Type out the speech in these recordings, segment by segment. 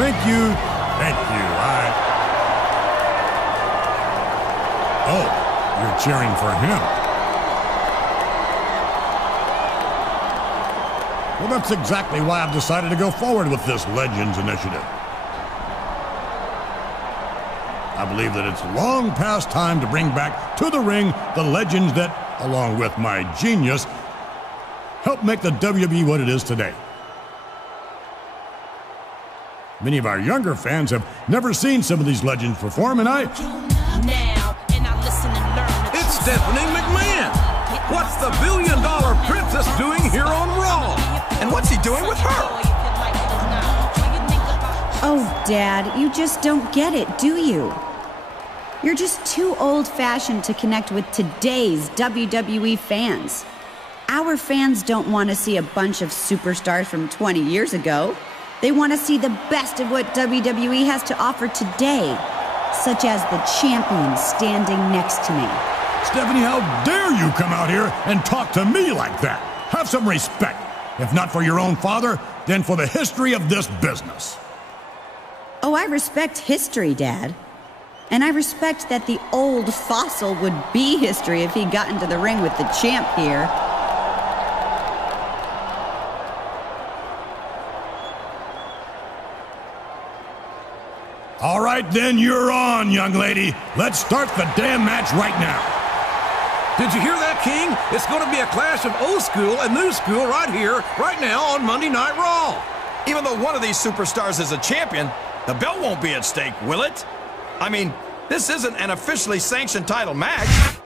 Thank you. Thank you. Oh, you're cheering for him. Well, that's exactly why I've decided to go forward with this Legends initiative. I believe that it's long past time to bring back to the ring the legends that, along with my genius, helped make the WWE what it is today. Many of our younger fans have never seen some of these legends perform, and It's Stephanie McMahon! What's the billion-dollar princess doing here on Raw? And what's he doing with her? Oh, Dad, you just don't get it, do you? You're just too old-fashioned to connect with today's WWE fans. Our fans don't want to see a bunch of superstars from 20 years ago. They want to see the best of what WWE has to offer today, such as the champion standing next to me. Stephanie, how dare you come out here and talk to me like that? Have some respect. If not for your own father, then for the history of this business. Oh, I respect history, Dad. And I respect that the old fossil would be history if he got into the ring with the champ here. All right, then, you're on, young lady. Let's start the damn match right now. Did you hear that, King? It's going to be a clash of old school and new school right here, right now on Monday Night Raw. Even though one of these superstars is a champion, the belt won't be at stake, will it? I mean, this isn't an officially sanctioned title match.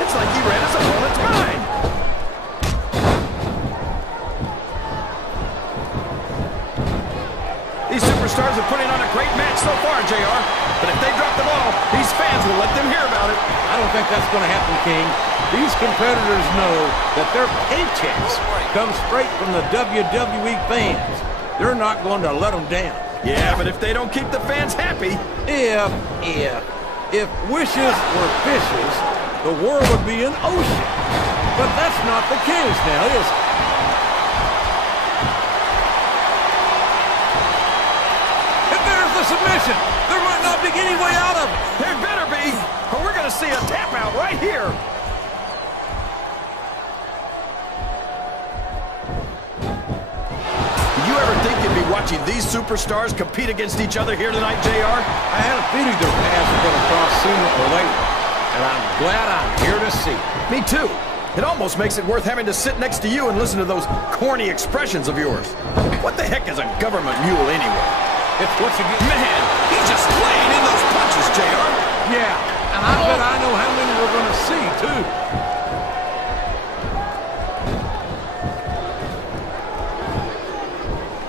It's like he read his opponent's mind. These superstars are putting on a great match so far, JR. But if they drop the ball, these fans will let them hear about it. I don't think that's going to happen, King. These competitors know that their paychecks come straight from the WWE fans. They're not going to let them down. Yeah, but if they don't keep the fans happy... If wishes were fishes, the world would be an ocean. But that's not the case now, is it? And there's the submission. There might not be any way out of it. There better be, or we're going to see a tap out right here. Did you ever think you'd be watching these superstars compete against each other here tonight, JR? I had a feeling their paths were going to cross sooner or later, and I'm glad I'm here to see it. Me too. It almost makes it worth having to sit next to you and listen to those corny expressions of yours. What the heck is a government mule anyway? It's what you get. Man, he's just laying in those punches, JR. Yeah, and I bet I know how many we're going to see, too.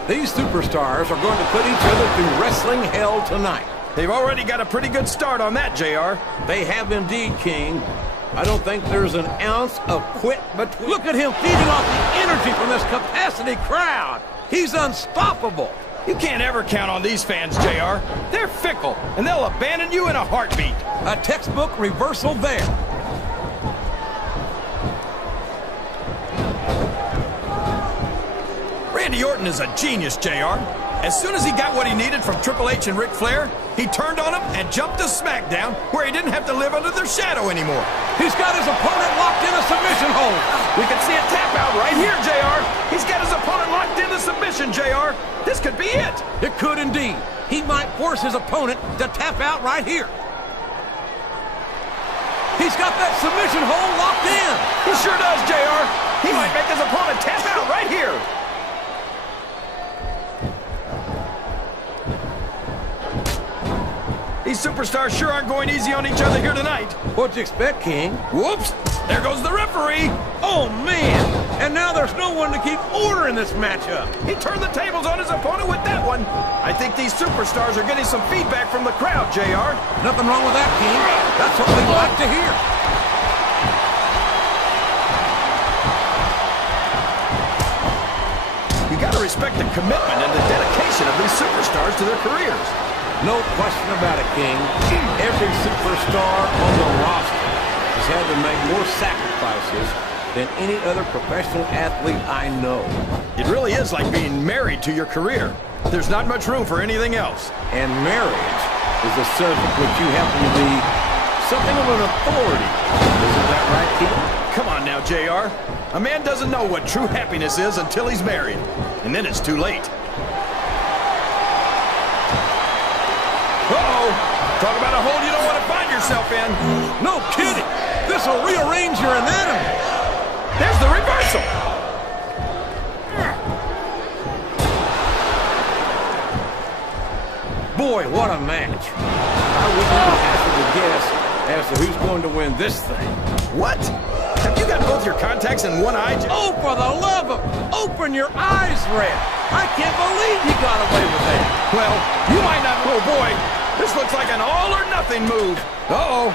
These superstars are going to put each other through wrestling hell tonight. They've already got a pretty good start on that, JR. They have indeed, King. I don't think there's an ounce of quit between. Look at him feeding off the energy from this capacity crowd. He's unstoppable. You can't ever count on these fans, JR. They're fickle, and they'll abandon you in a heartbeat. A textbook reversal there. Randy Orton is a genius, JR. As soon as he got what he needed from Triple H and Ric Flair, he turned on him and jumped to SmackDown, where he didn't have to live under their shadow anymore. He's got his opponent locked in a submission hold. We can see a tap out right here, JR. He's got his opponent locked in the submission, JR. This could be it. It could indeed. He might force his opponent to tap out right here. He's got that submission hold locked in. He sure does, JR. He might make his opponent tap out right here. These superstars sure aren't going easy on each other here tonight. What'd you expect, King? Whoops! There goes the referee! Oh, man! And now there's no one to keep order in this matchup. He turned the tables on his opponent with that one. I think these superstars are getting some feedback from the crowd, JR. Nothing wrong with that, King. That's what we like to hear. You gotta respect the commitment and the dedication of these superstars to their careers. No question about it, King. Every superstar on the roster has had to make more sacrifices than any other professional athlete I know. It really is like being married to your career. There's not much room for anything else. And marriage is a subject which you happen to be something of an authority. Isn't that right, King? Come on now, JR. A man doesn't know what true happiness is until he's married. And then it's too late. Uh-oh! Talk about a hole you don't want to find yourself in. No kidding! This will rearrange your anatomy. There's the reversal. Boy, what a match. I wouldn't even hazard to guess as to who's going to win this thing. What? Have you got both your contacts in one eye? Oh, for the love of... Open your eyes, Red. I can't believe he got away with that. Well, you might not... Oh, boy. This looks like an all-or-nothing move. Uh-oh.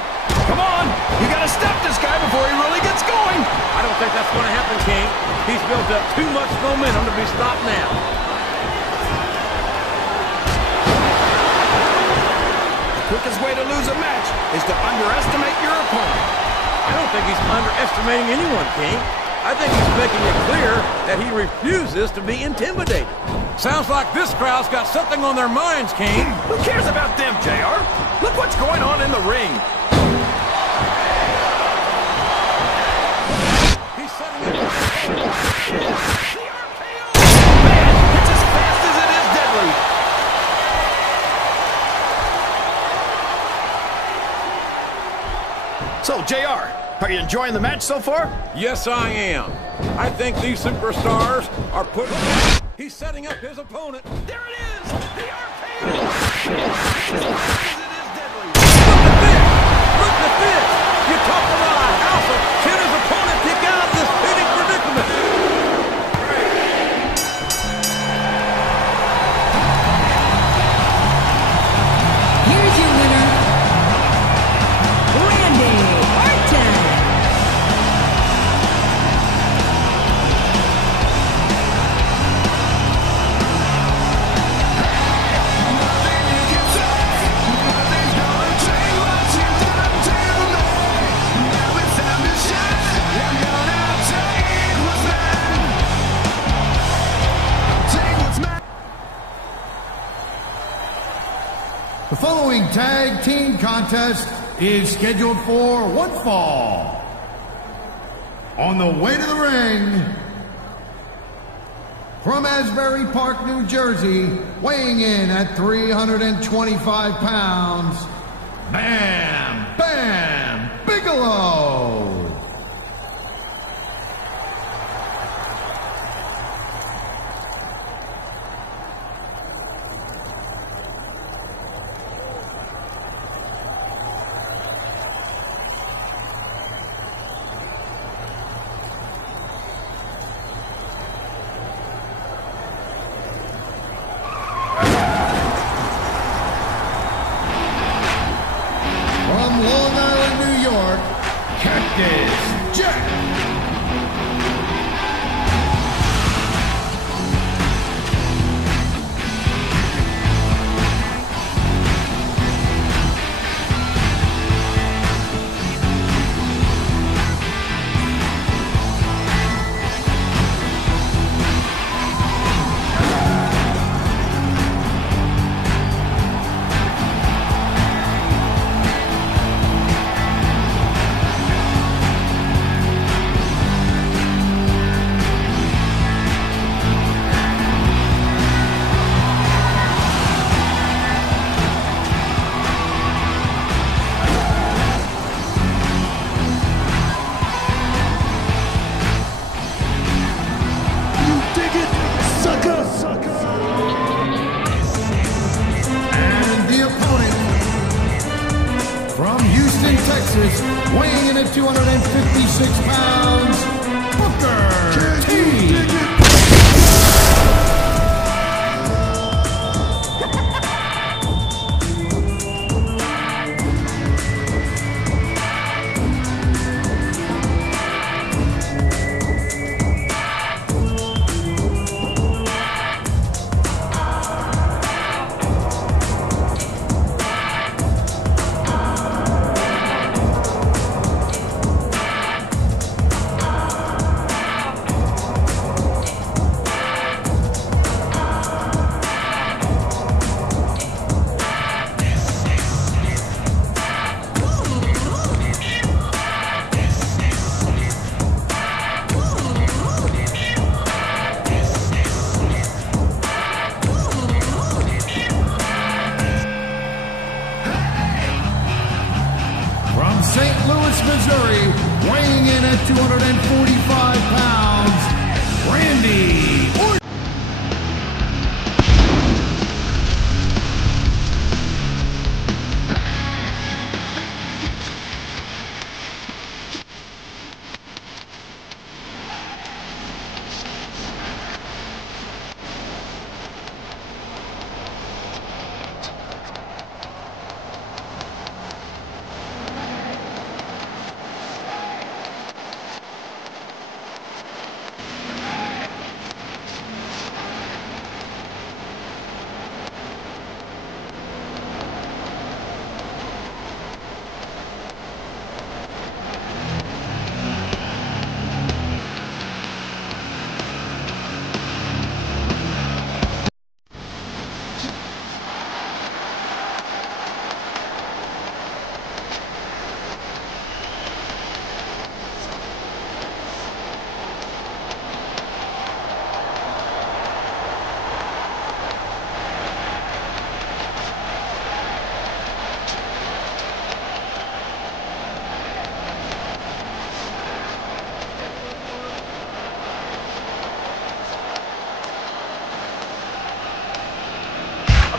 Come on. You got to stop this guy before he really gets going. I don't think that's going to happen, King. He's built up too much momentum to be stopped now. The quickest way to lose a match is to underestimate your opponent. I don't think he's underestimating anyone, King. I think he's making it clear that he refuses to be intimidated. Sounds like this crowd's got something on their minds, King. Who cares about them, JR? Look what's going on in the ring. He's setting it up. Man, it's as fast as it is deadly. So, JR, are you enjoying the match so far? Yes, I am. I think these superstars are putting... He's setting up his opponent. There it is! The RKO! As fast as it is deadly. Look at this! You talk about a house of can his opponent kick out of this pitting predicament. Here's your winner, Randy Orton. The following tag team contest is scheduled for one fall. On the way to the ring, from Asbury Park, New Jersey, weighing in at 325 pounds, Bam Bam Bigelow. From Long Island, New York, Cactus Jack. And the opponent from Houston, Texas, weighing in at 256 pounds, Booker T.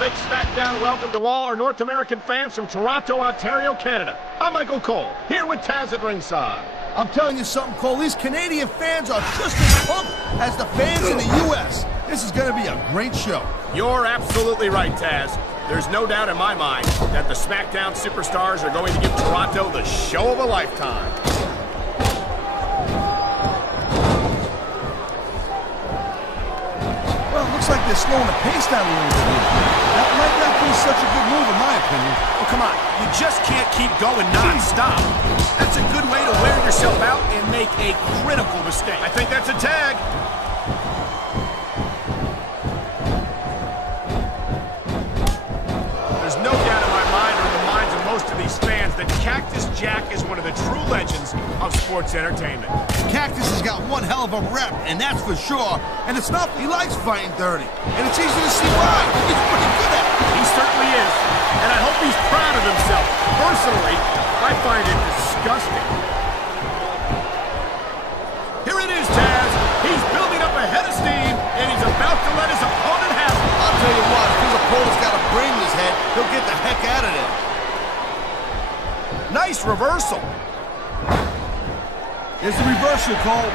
big SmackDown welcome to all our North American fans from Toronto, Ontario, Canada. I'm Michael Cole, here with Taz at ringside. I'm telling you something, Cole. These Canadian fans are just as pumped as the fans in the U.S. This is going to be a great show. You're absolutely right, Taz. There's no doubt in my mind that the SmackDown superstars are going to give Toronto the show of a lifetime. Well, it looks like they're slowing the pace down a little bit. That might not be such a good move, in my opinion. Oh, come on. You just can't keep going non-stop. That's a good way to wear yourself out and make a critical mistake. I think that's a tag. There's no doubt in my mind or in the minds of most of these fans that Cactus Jack is one of the true legends of sports entertainment. Cactus has got one hell of a rep, and that's for sure. And it's not, he likes fighting dirty. And it's easy to see why. He's pretty good at it. He certainly is. And I hope he's proud of himself. Personally, I find it disgusting. Here it is, Taz. He's building up a head of steam, and he's about to let his opponent have it. I'll tell you what, if his opponent's got a brain in his head, he'll get the heck out of there. Nice reversal. Here's the reversal, Cole.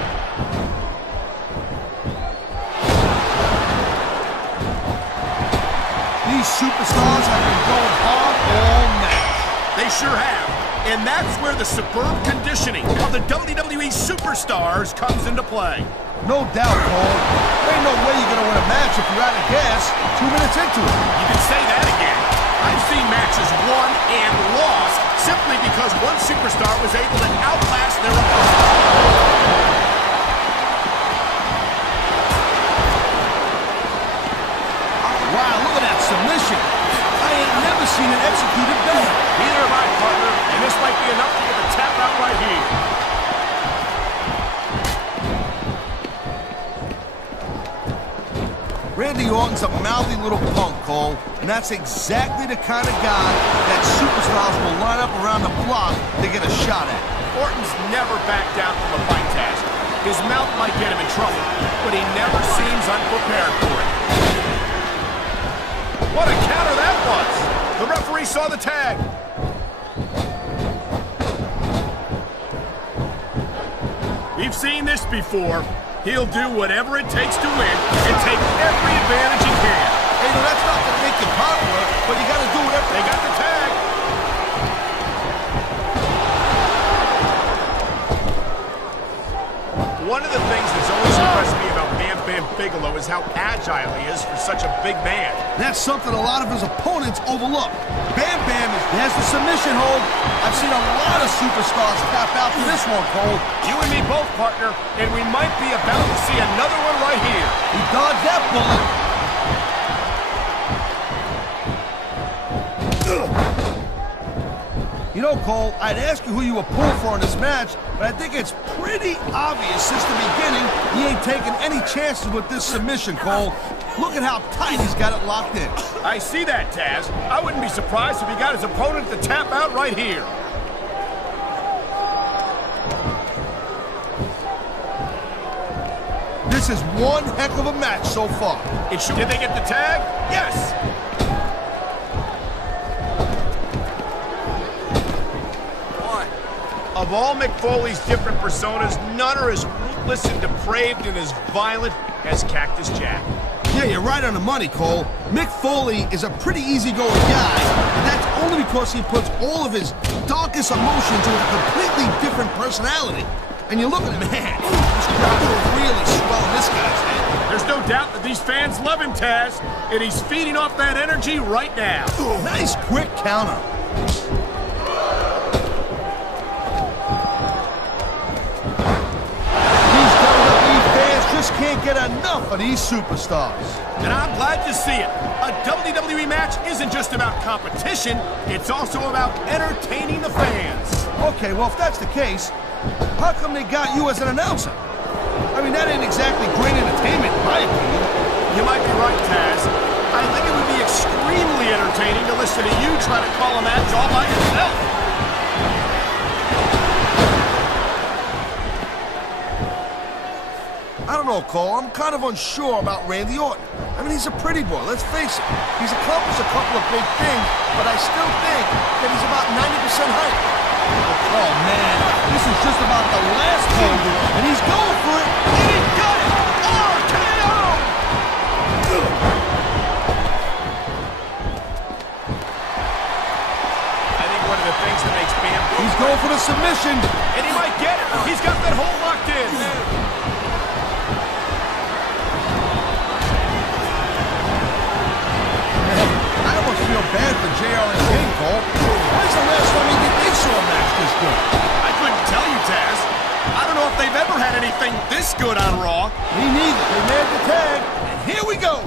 These superstars have been going hard all match. They sure have. And that's where the superb conditioning of the WWE superstars comes into play. No doubt, Cole. There ain't no way you're going to win a match if you're out of gas 2 minutes into it. You can say that again. I've seen matches won and lost simply because one superstar was able to outlast their opponent. Wow, look at that submission. I ain't never seen it executed better. Neither have I, partner, and this might be enough to get a tap out right here. Randy Orton's a mouthy little punk, Cole, and that's exactly the kind of guy that superstars will line up around the block to get a shot at. Orton's never backed down from a fight task. His mouth might get him in trouble, but he never seems unprepared for it. What a counter that was! The referee saw the tag. We've seen this before. He'll do whatever it takes to win and take every advantage he can. Hey, no, that's not going to make you popular, but you got to do whatever. They got the tag. One of the things that's always impressed me about Bam Bam Bigelow is how agile he is for such a big man. That's something a lot of his opponents overlook. Bam Bam has the submission hold. I've seen a lot of superstars tap out for this one, Cole. You and me both, partner, and we might be about to see another one right here. He dodged that bullet. You know, Cole, I'd ask you who you were pulling for in this match, but I think it's pretty obvious since the beginning he ain't taking any chances with this submission, Cole. Look at how tight he's got it locked in. I see that, Taz. I wouldn't be surprised if he got his opponent to tap out right here. This is one heck of a match so far. Did they get the tag? Yes! Of all Mick Foley's different personas, none are as ruthless and depraved and as violent as Cactus Jack. Yeah, you're right on the money, Cole. Mick Foley is a pretty easygoing guy, and that's only because he puts all of his darkest emotions into a completely different personality. And you look at him, man, this crowd is really swelling this guy's head. There's no doubt that these fans love him, Taz, and he's feeding off that energy right now. Nice quick counter. Can't get enough of these superstars. And I'm glad to see it. A WWE match isn't just about competition, it's also about entertaining the fans. Okay, well, if that's the case, how come they got you as an announcer? I mean, that ain't exactly great entertainment, in my opinion. You might be right, Taz. I think it would be extremely entertaining to listen to you try to call a match all by yourself. I don't know, Cole. I'm kind of unsure about Randy Orton. I mean, he's a pretty boy, let's face it. He's accomplished a couple of big things, but I still think that he's about 90% hype. Oh, man, this is just about the last holder, and he's going for it, and he got it! RKO! I think one of the things that makes Bam... He's going for the submission. And he might get it. He's got that hold locked in. I almost feel bad for JR and King, Cole. When's the last time you think they saw a match this good? I couldn't tell you, Taz. I don't know if they've ever had anything this good on Raw. Me neither. They made the tag, and here we go.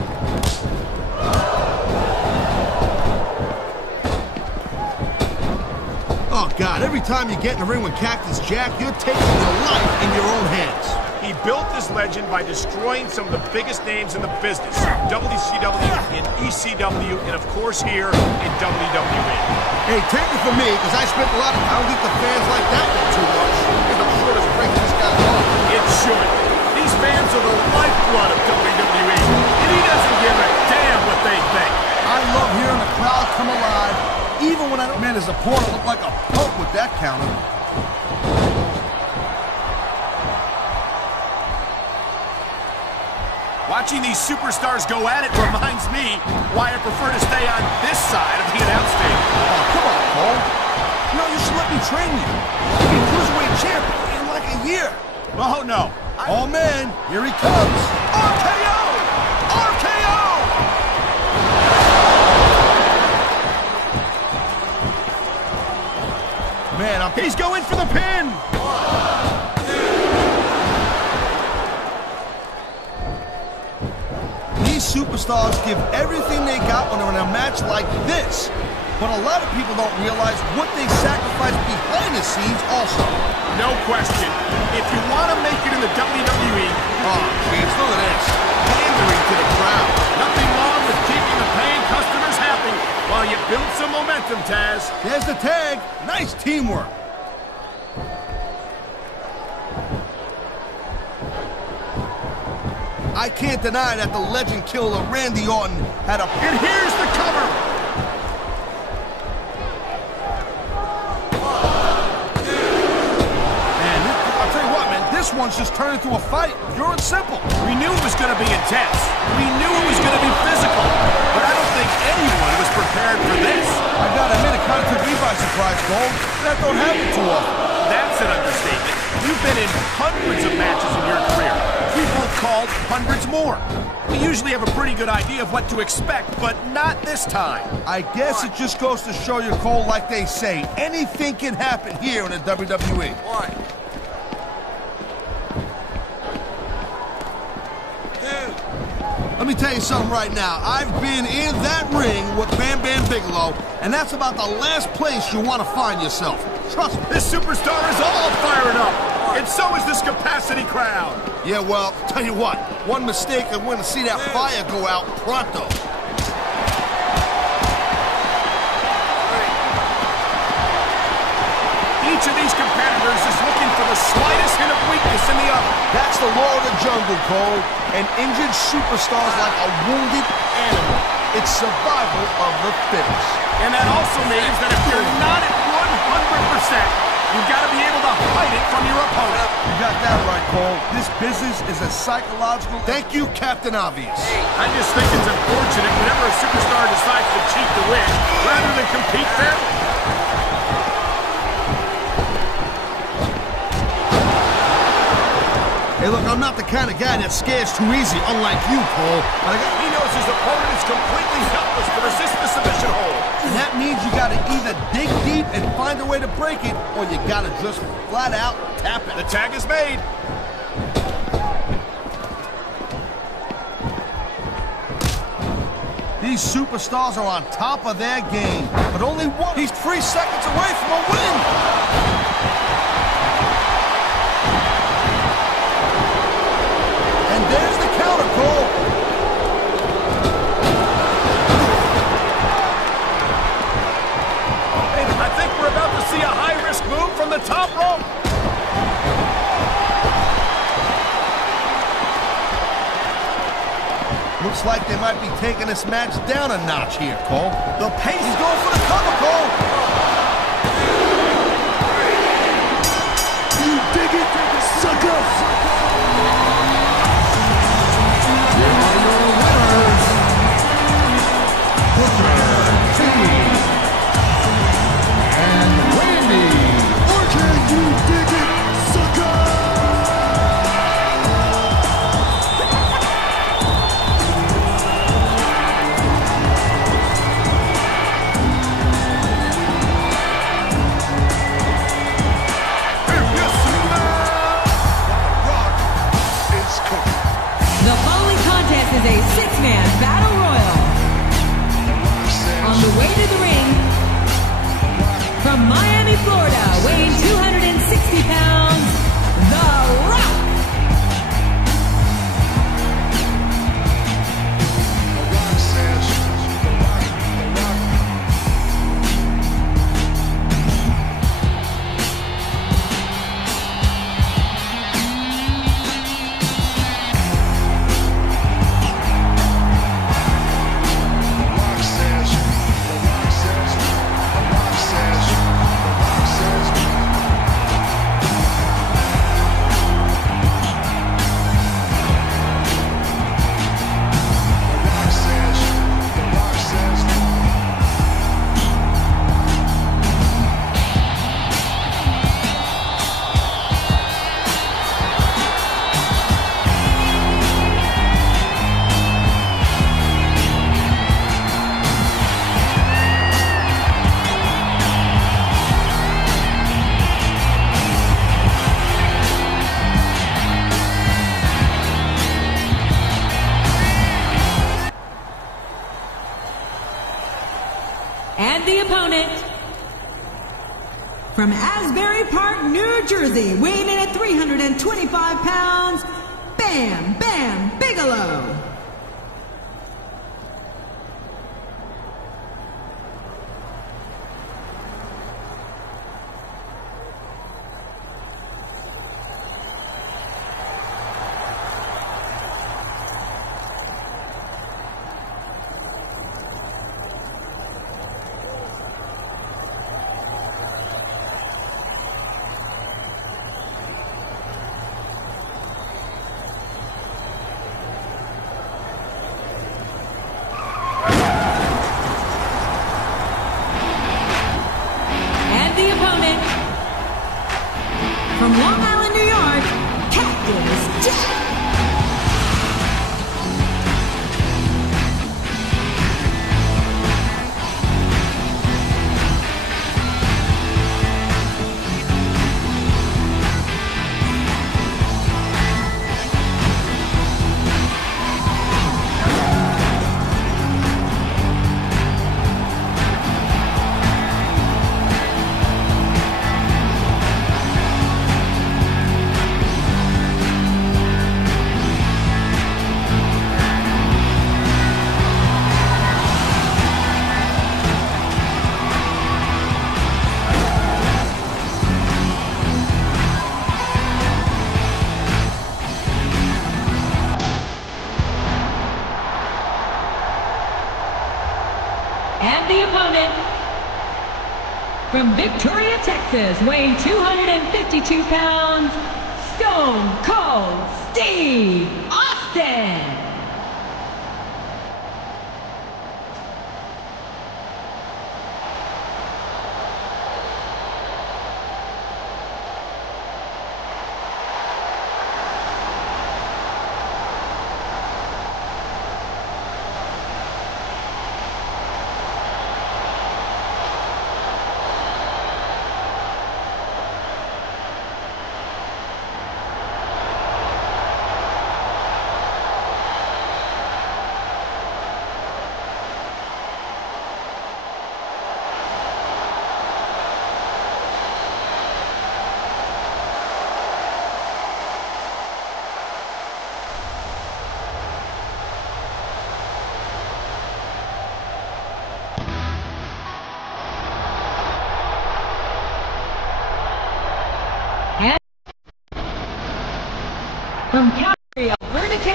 Oh, God, every time you get in the ring with Cactus Jack, you're taking your life in your own hands. He built this legend by destroying some of the biggest names in the business. WCW and ECW, and of course here in WWE. Hey, take it from me, because I spent a lot of time with the fans like that one too much. And I'm sure it's breaking this guy off. It should. These fans are the lifeblood of WWE, and he doesn't give a damn what they think. I love hearing the crowd come alive, even when I don't... Man, his opponent looked like a punk with that counter. Watching these superstars go at it reminds me why I prefer to stay on this side of the announce table. Oh, come on, Cole. You know, you should let me train you. You'll be cruiserweight champion in like a year. Oh, no. Oh, man, here he comes. RKO! RKO! Man, he's going for the pin! These superstars give everything they got when they're in a match like this. But a lot of people don't realize what they sacrifice behind the scenes also. No question. If you want to make it in the WWE... Oh, jeez, look at this. Pandering to the crowd. Nothing wrong with keeping the paying customers happy while you build some momentum, Taz. There's the tag. Nice teamwork. I can't deny that the legend killer Randy Orton had a... And here's the cover! Man, I'll tell you what, man, this one's just turned into a fight. Pure and simple. We knew it was going to be intense. We knew it was going to be physical. But I don't think anyone was prepared for this. I gotta admit, it kind of took me by surprise, Cole. That don't happen too often. That's an understatement. You've been in hundreds of matches in your career. People have called hundreds more. We usually have a pretty good idea of what to expect, but not this time. I guess it just goes to show you, Cole, like they say, anything can happen here in the WWE. One, two. Let me tell you something right now. I've been in that ring with Bam Bam Bigelow, and that's about the last place you want to find yourself. Trust me. This superstar is all fired up, and so is this capacity crowd. Yeah, well, tell you what, one mistake and we're going to see that fire go out pronto. Each of these competitors is looking for the slightest hint of weakness in the other. That's the law of the jungle, Cole. An injured superstar's like a wounded animal. It's survival of the fittest. And that also means that if you're not at 100%, you've got to be able to hide it from your opponent. You got that right, Cole. This business is a psychological... Thank you, Captain Obvious. I just think it's unfortunate whenever a superstar decides to cheat to win, rather than compete fairly. Hey, look, I'm not the kind of guy that scares too easy, unlike you, Cole. But he knows his opponent is completely helpless to resist the submission hold. And that means you gotta either dig deep and find a way to break it, or you gotta just flat out tap it. The tag is made. These superstars are on top of their game, but only one. He's 3 seconds away from a win. And there's the counter, Cole. Hey, I think we're about to see a high-risk move from the top rope. Looks like they might be taking this match down a notch here, Cole. The pace is going for the cover, Cole. You dig it, sucker? Here are your winners, Booker T and Randy Orton. You dig it, sucker? Is a six-man battle royal. On the way to the ring, from Miami, Florida, weighing 260 pounds, The Rock. And the opponent, from Asbury Park, New Jersey, weighing in at 325 pounds, Bam Bam Bigelow. From Long Island, New York, Cactus Jack. And the opponent, from Victoria, Texas, weighing 252 pounds, Stone Cold Steve Austin.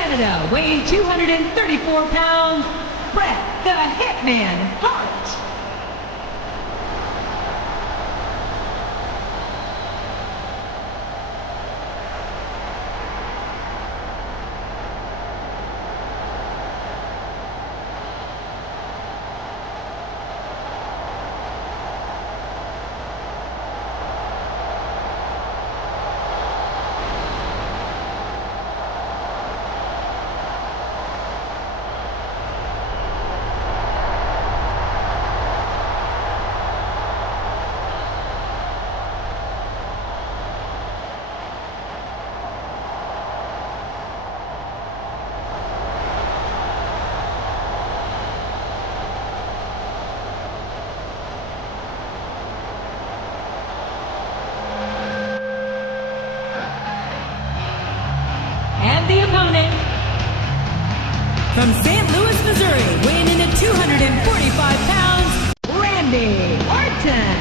Canada, weighing 234 pounds, Bret the Hitman Hart. The opponent from St. Louis, Missouri, weighing in at 245 pounds, Randy Orton.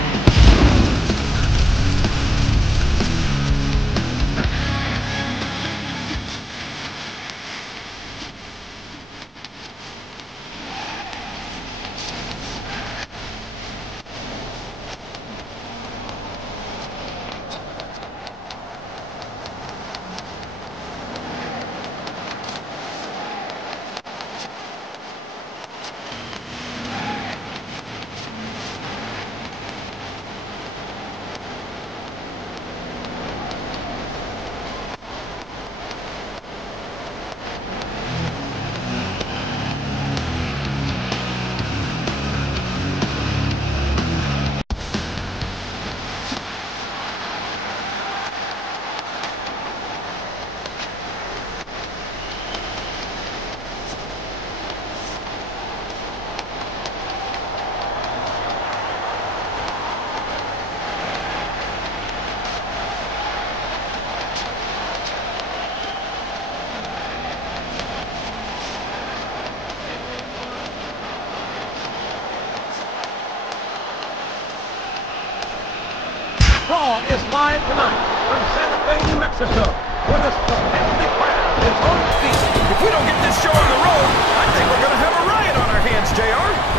Raw is live tonight from Santa Fe, New Mexico, where this fantastic crowd is on its feet. If we don't get this show on the road, I think we're going to have a riot on our hands, JR.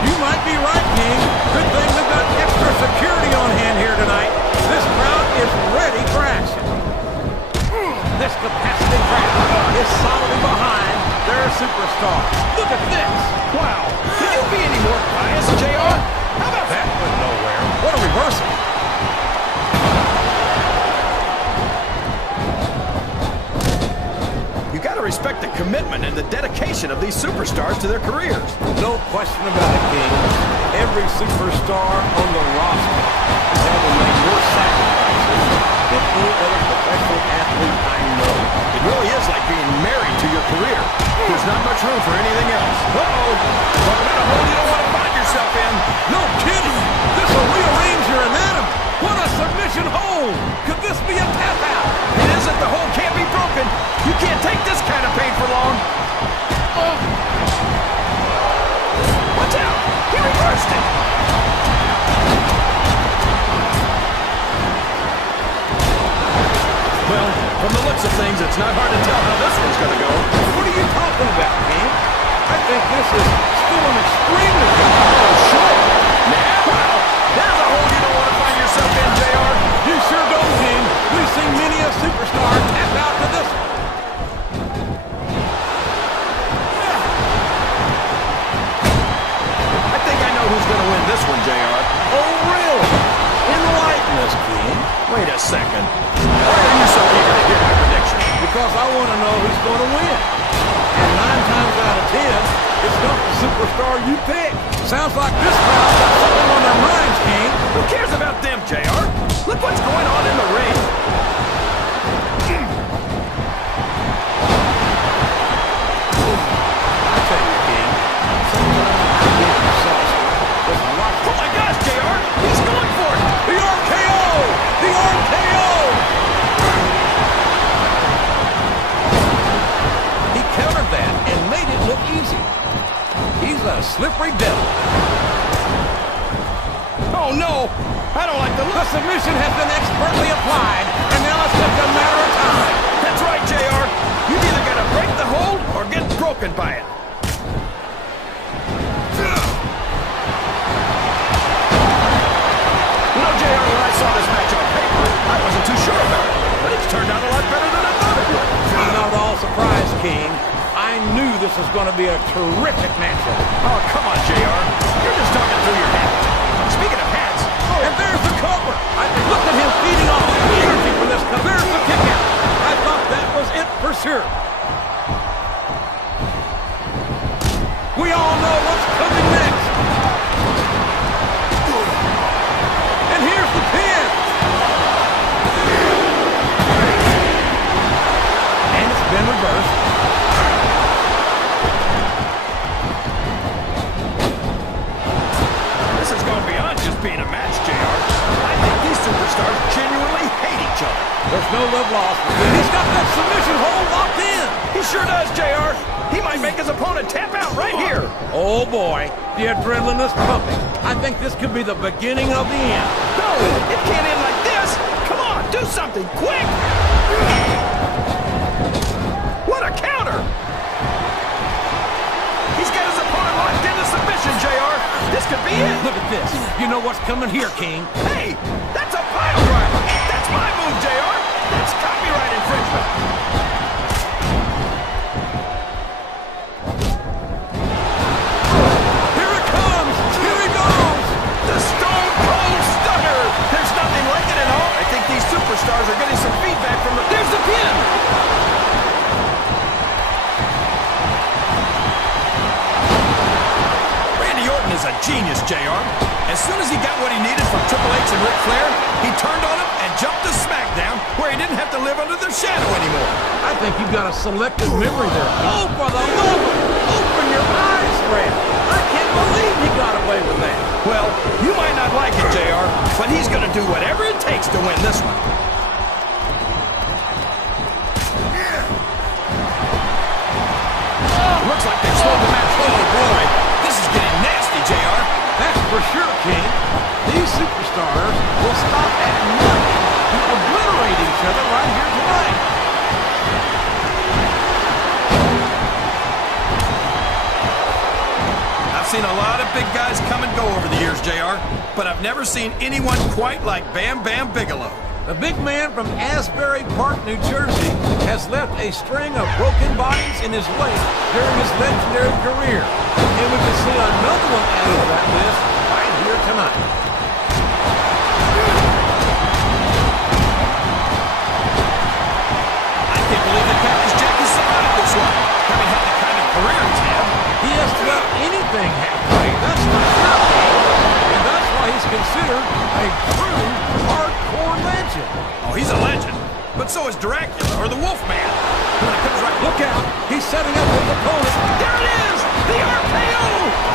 You might be right, King. Good thing we've got extra security on hand here tonight. This crowd is ready for action. This capacity crowd is solidly behind their superstar. Look at this. Wow. Can you be any more pious, JR? How about That went nowhere. What a reversal. respect the commitment and the dedication of these superstars to their careers. No question about it, King. Every superstar on the roster has had to make more sacrifices than any other professional athlete I know. It really is like being married to your career. There's not much room for anything else. Uh-oh. Talk about a hole you don't want to find yourself in. No kidding. This will rearrange your anatomy. What a submission hold. Could this be a tap out? It isn't. The hole can't be broken. You can't take this kind of pain for long. Oh. Watch out. He reversed it. Well, from the looks of things, it's not hard to tell how this one's going to go. What are you talking about, King? I think this is still an extremely good. Oh, sure. Wow. There's a hole you don't want to find yourself in, JR. You sure don't, King. We've seen many a superstar tap out to this one. I think I know who's going to win this one, JR. Oh, really? Enlighten us, King. Wait a second. Why are you so eager to hear my prediction? Because I want to know who's going to win. And 9 times out of 10, it's not the superstar you pick. Sounds like this crowd got something on their minds, King. Who cares about them, JR? Look what's going on in the ring. I tell you, King, sometimes I get exhausted. There's a lot. Oh my gosh, JR! He's going for it! The RKO! The RKO! He countered that and made it look easy. He's a slippery devil. Oh no! I don't like the look. The submission has been expertly applied, and now it's just a matter of time. That's right, JR. You've either got to break the hold or King. I knew this was going to be a terrific matchup. Oh, come on, JR. You're just talking through your hat. Speaking of hats... And there's the cover. Look at him feeding off the energy for this cover. There's the kick out. I thought that was it for sure. We all know what's coming next. And here's the pin. And it's been reversed. This has gone beyond just being a match, JR. I think these superstars genuinely hate each other. There's no love lost. He's got that submission hold locked in. He sure does, JR. He might make his opponent tap out right here. Oh, boy. The adrenaline is pumping. I think this could be the beginning of the end. No, it can't end like this. Come on, do something quick. What a counter. He's got his opponent locked into submission, JR. This could be it. Look at this. You know what's coming here, King. Hey, that's a pile driver. That's my move, JR. That's copyright infringement. Superstars are getting some feedback from the... There's the pin! Randy Orton is a genius, JR. As soon as he got what he needed from Triple H and Ric Flair, he turned on him and jumped to SmackDown, where he didn't have to live under their shadow anymore. I think you've got a selective memory there. Oh, for the love of... Open your eyes, Red. I can't believe he got away with that. Well, you might not like it, JR, but he's going to do whatever it takes to win this one. Looks like they've slowed the match. Oh, boy. This is getting nasty, JR. That's for sure, King. These superstars will stop at nothing to obliterate each other right here tonight. I've seen a lot of big guys come and go over the years, JR, but I've never seen anyone quite like Bam Bam Bigelow. The big man from Asbury Park, New Jersey, has left a string of broken bodies in his wake during his legendary career. And we can see another one added to that list right here tonight. I can't believe that Cactus Jack has survived this one, having had the kind of career he's had. He has to let anything halfway. That's not happening. And that's why he's considered a true hardcore legend. Oh, he's a legend. But so is Dracula or the Wolfman. When it comes right... Look out! He's setting up his opponent. There it is! The RKO!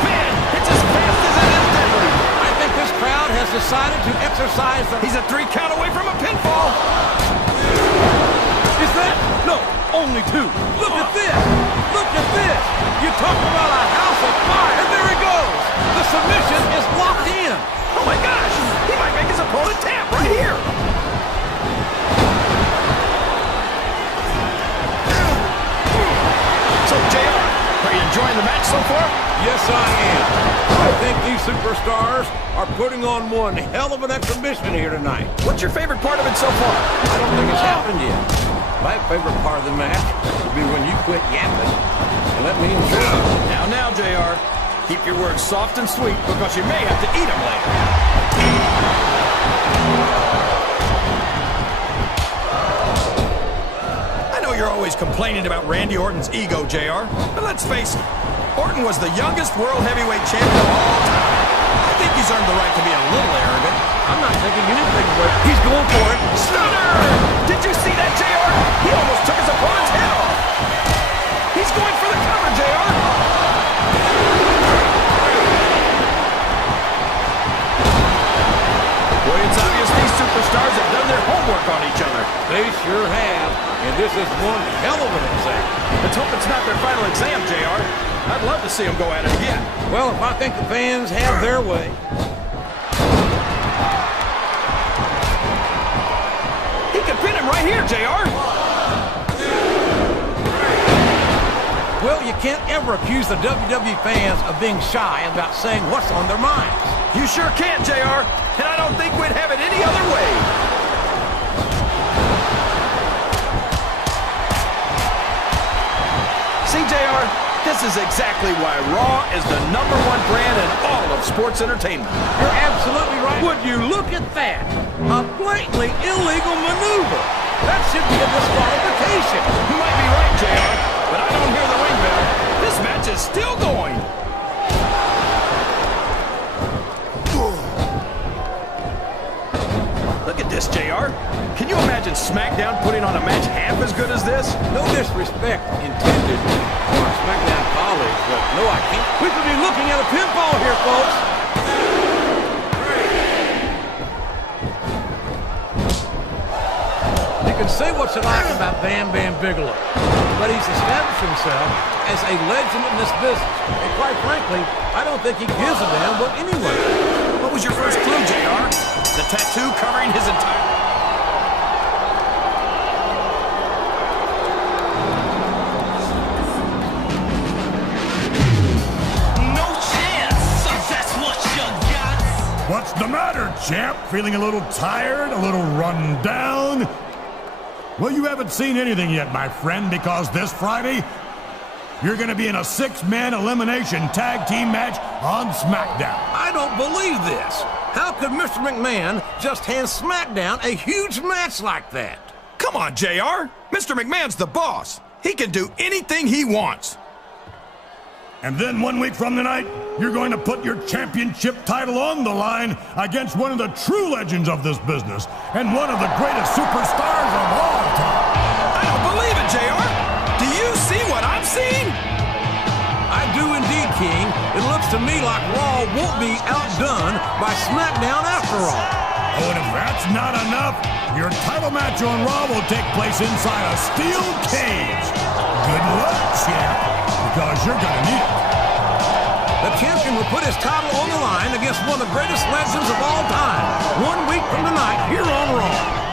Man, it's as fast as it is deadly. I think this crowd has decided to exercise the... He's a 3 count away from a pinfall. Is that? No, only 2. Look at this! Look at this! You talk about a house of fire. And there he goes! The submission is locked in. Oh my gosh! He might make his opponent tap right here. So, JR, are you enjoying the match so far? Yes, I am. I think these superstars are putting on one hell of an exhibition here tonight. What's your favorite part of it so far? I don't think it's happened yet. My favorite part of the match will be when you quit yapping and let me enjoy it. Now, JR, keep your words soft and sweet because you may have to eat them later. You're always complaining about Randy Orton's ego, JR. But let's face it, Orton was the youngest World Heavyweight Champion of all time. I think he's earned the right to be a little arrogant. I'm not taking anything away. He's going for it. Stunner! Did you see that, JR? He almost took his opponent's head off. He's going for the cover, JR. Boy, it's obvious these superstars have done their homework on each other. They sure have. And this is one hell of an exam. Let's hope it's not their final exam, JR. I'd love to see them go at it again. Well, if I think the fans have their way. He could pin him right here, JR. Well, you can't ever accuse the WWE fans of being shy about saying what's on their minds. You sure can, JR. And I don't think we'd have it any other way. See, JR, this is exactly why Raw is the #1 brand in all of sports entertainment. You're absolutely right. Would you look at that? A blatantly illegal maneuver. That should be a disqualification. You might be right, JR, but I don't hear the ring bell. This match is still going. Look at this, JR. Can you imagine SmackDown putting on a match half as good as this? No disrespect intended for our SmackDown colleagues, but no, I can't. We could be looking at a pinfall here, folks. You can say what you like about Bam Bam Bigelow, but he's established himself as a legend in this business. And quite frankly, I don't think he gives a damn what anyone does. What was your first clue, JR? The tattoo covering his entire... No chance, so that's what you got. What's the matter, champ? Feeling a little tired? A little run down? Well, you haven't seen anything yet, my friend, because this Friday, you're going to be in a 6-man elimination tag team match on SmackDown. I don't believe this. How could Mr. McMahon just hand SmackDown a huge match like that? Come on, JR. Mr. McMahon's the boss. He can do anything he wants. And then 1 week from tonight, you're going to put your championship title on the line against one of the true legends of this business and one of the greatest superstars of all time. I don't believe it, JR. Do you see what I'm seeing? I do indeed, King. It looks to me like Raw won't be outdone by SmackDown after all. Oh, and if that's not enough, your title match on Raw will take place inside a steel cage. Good luck, champ, because you're going to need it. The champion will put his title on the line against one of the greatest legends of all time. 1 week from tonight here on Raw.